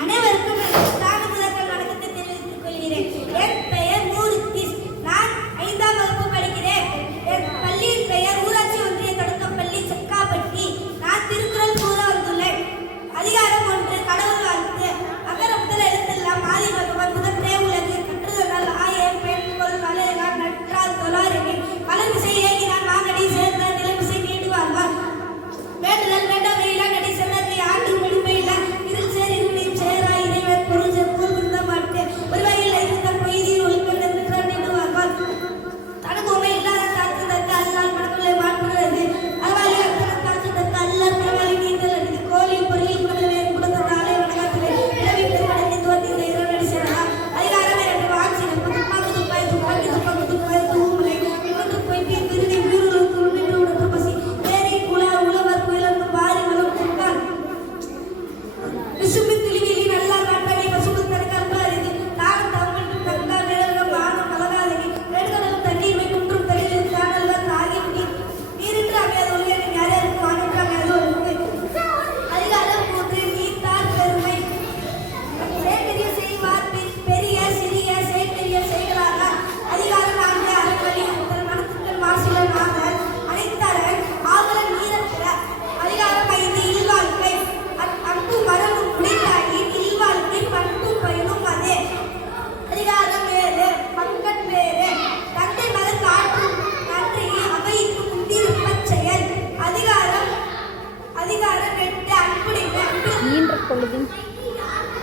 அனைவருக்கும்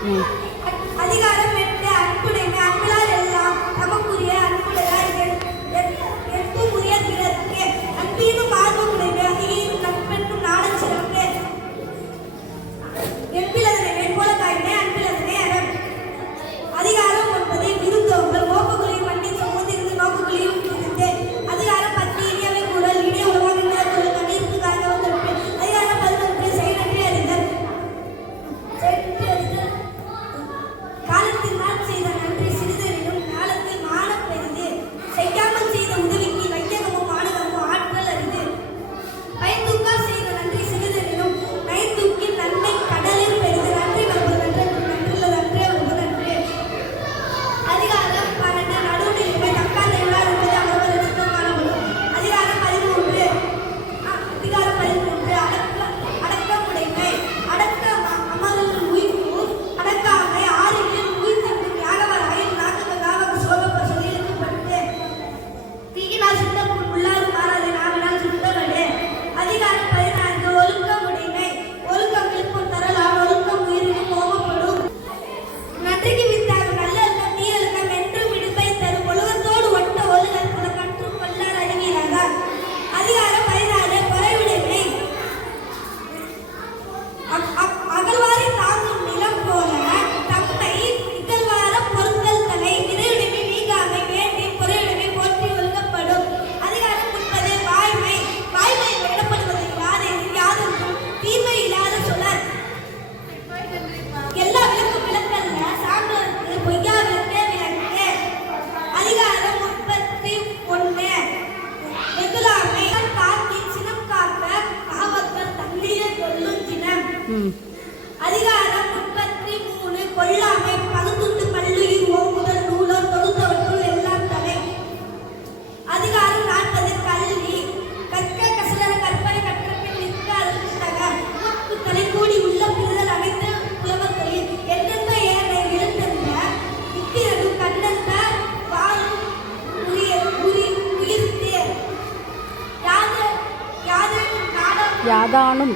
嗯。啊啊那 que യാതാണും